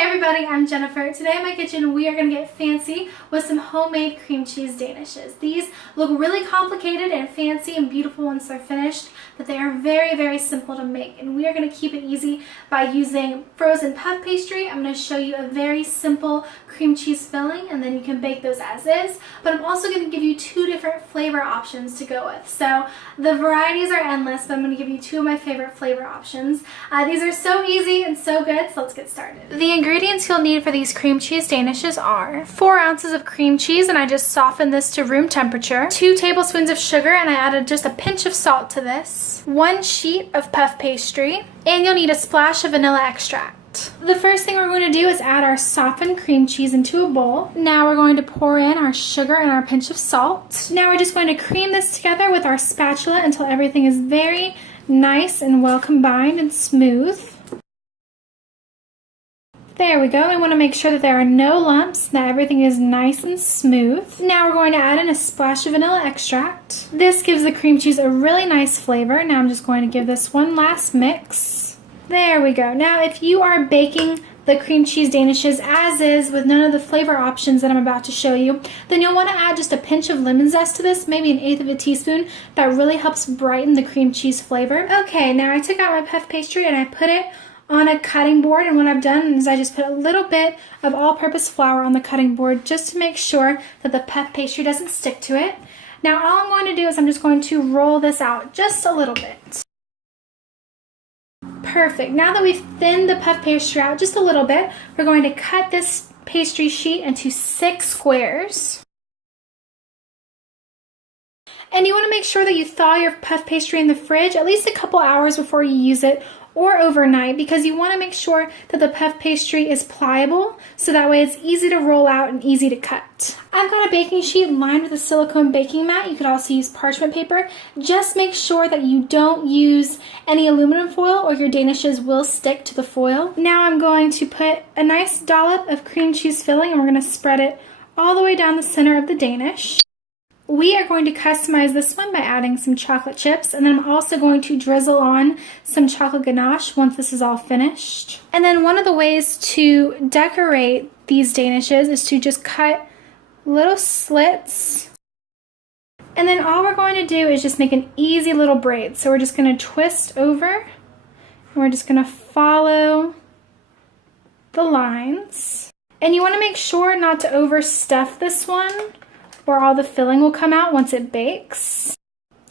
Hey everybody, I'm Jennifer. Today in my kitchen we are going to get fancy with some homemade cream cheese danishes. These look really complicated and fancy and beautiful once they're finished, but they are very simple to make, and we are going to keep it easy by using frozen puff pastry. I'm going to show you a very simple cream cheese filling and then you can bake those as is, but I'm also going to give you two different flavor options to go with. So the varieties are endless, but I'm going to give you two of my favorite flavor options. These are so easy and so good, so let's get started. The ingredients you'll need for these cream cheese danishes are 4 ounces of cream cheese, and I just softened this to room temperature, 2 tablespoons of sugar, and I added just a pinch of salt to this, 1 sheet of puff pastry, and you'll need a splash of vanilla extract. The first thing we're going to do is add our softened cream cheese into a bowl. Now we're going to pour in our sugar and our pinch of salt. Now we're just going to cream this together with our spatula until everything is very nice and well combined and smooth. There we go. We want to make sure that there are no lumps, that everything is nice and smooth. Now we're going to add in a splash of vanilla extract. This gives the cream cheese a really nice flavor. Now I'm just going to give this one last mix. There we go. Now if you are baking the cream cheese danishes as is with none of the flavor options that I'm about to show you, then you'll want to add just a pinch of lemon zest to this, maybe 1/8 of a teaspoon. That really helps brighten the cream cheese flavor. Okay, now I took out my puff pastry and I put it on a cutting board, and what I've done is I just put a little bit of all-purpose flour on the cutting board just to make sure that the puff pastry doesn't stick to it. Now all I'm going to do is I'm just going to roll this out just a little bit. Perfect. Now that we've thinned the puff pastry out just a little bit, we're going to cut this pastry sheet into 6 squares. And you want to make sure that you thaw your puff pastry in the fridge at least a couple hours before you use it, or overnight, because you want to make sure that the puff pastry is pliable so that way it's easy to roll out and easy to cut. I've got a baking sheet lined with a silicone baking mat. You could also use parchment paper. Just make sure that you don't use any aluminum foil or your danishes will stick to the foil. Now I'm going to put a nice dollop of cream cheese filling and we're going to spread it all the way down the center of the danish. We are going to customize this one by adding some chocolate chips, and then I'm also going to drizzle on some chocolate ganache once this is all finished. And then one of the ways to decorate these danishes is to just cut little slits. And then all we're going to do is just make an easy little braid. So we're just going to twist over, and we're just going to follow the lines. And you want to make sure not to overstuff this one, or all the filling will come out once it bakes.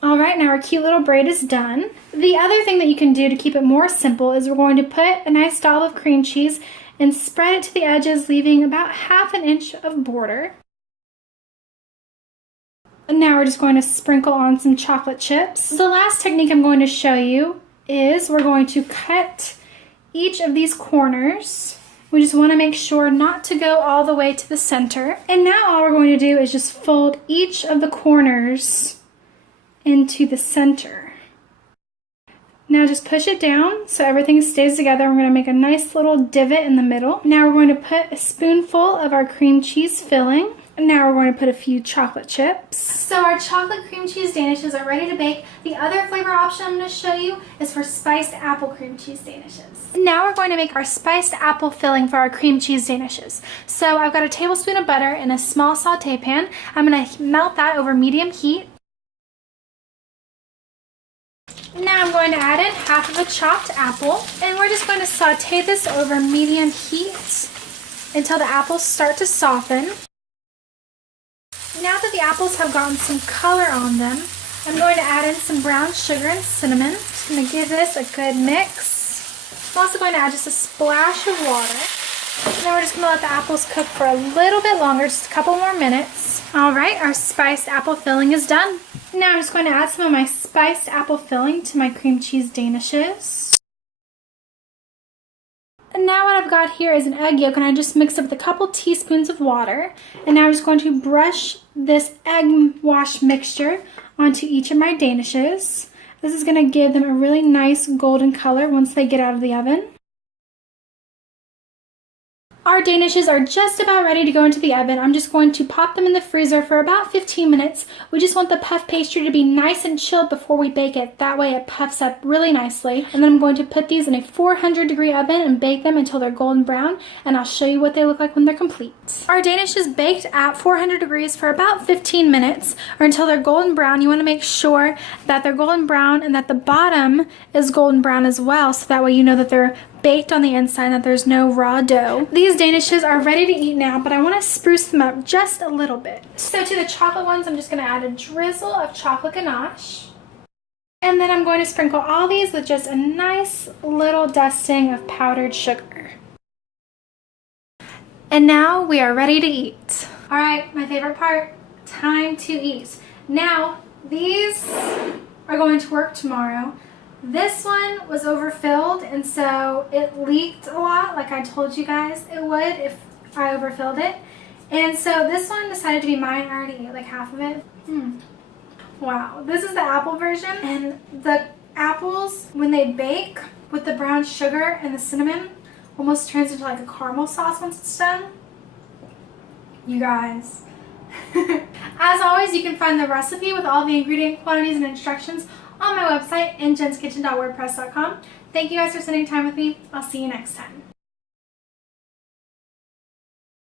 Alright, now our cute little braid is done. The other thing that you can do to keep it more simple is we're going to put a nice dollop of cream cheese and spread it to the edges, leaving about 1/2 inch of border. And now we're just going to sprinkle on some chocolate chips. The last technique I'm going to show you is we're going to cut each of these corners. We just want to make sure not to go all the way to the center. And now all we're going to do is just fold each of the corners into the center. Now just push it down so everything stays together. We're going to make a nice little divot in the middle. Now we're going to put a spoonful of our cream cheese filling. Now we're going to put a few chocolate chips. So our chocolate cream cheese danishes are ready to bake. The other flavor option I'm going to show you is for spiced apple cream cheese danishes. Now we're going to make our spiced apple filling for our cream cheese danishes. So I've got a tablespoon of butter in a small saute pan. I'm going to melt that over medium heat. Now I'm going to add in 1/2 of a chopped apple, and we're just going to saute this over medium heat until the apples start to soften. Now that the apples have gotten some color on them, I'm going to add in some brown sugar and cinnamon. I'm going to give this a good mix. I'm also going to add just a splash of water. Now we're just going to let the apples cook for a little bit longer, just a couple more minutes. Alright, our spiced apple filling is done. Now I'm just going to add some of my spiced apple filling to my cream cheese danishes. And now what I've got here is an egg yolk, and I just mixed it with a couple teaspoons of water. And now I'm just going to brush this egg wash mixture onto each of my danishes. This is going to give them a really nice golden color once they get out of the oven. Our Danishes are just about ready to go into the oven. I'm just going to pop them in the freezer for about 15 minutes. We just want the puff pastry to be nice and chilled before we bake it. That way it puffs up really nicely. And then I'm going to put these in a 400-degree oven and bake them until they're golden brown, and I'll show you what they look like when they're complete. Our Danishes baked at 400 degrees for about 15 minutes or until they're golden brown. You want to make sure that they're golden brown and that the bottom is golden brown as well, so that way you know that they're baked on the inside and that there's no raw dough. These Danishes are ready to eat now, but I want to spruce them up just a little bit. So to the chocolate ones, I'm just going to add a drizzle of chocolate ganache. And then I'm going to sprinkle all these with just a nice little dusting of powdered sugar. And now we are ready to eat. All right, my favorite part, time to eat. Now, these are going to work tomorrow. This one was overfilled, and so it leaked a lot, like I told you guys it would if I overfilled it. And so this one decided to be mine. I already ate like half of it. Wow, this is the apple version, and the apples, when they bake with the brown sugar and the cinnamon, almost turns into like a caramel sauce once it's done. You guys. As always, you can find the recipe with all the ingredient quantities and instructions on my website, jenskitchen.wordpress.com. Thank you guys for spending time with me. I'll see you next time.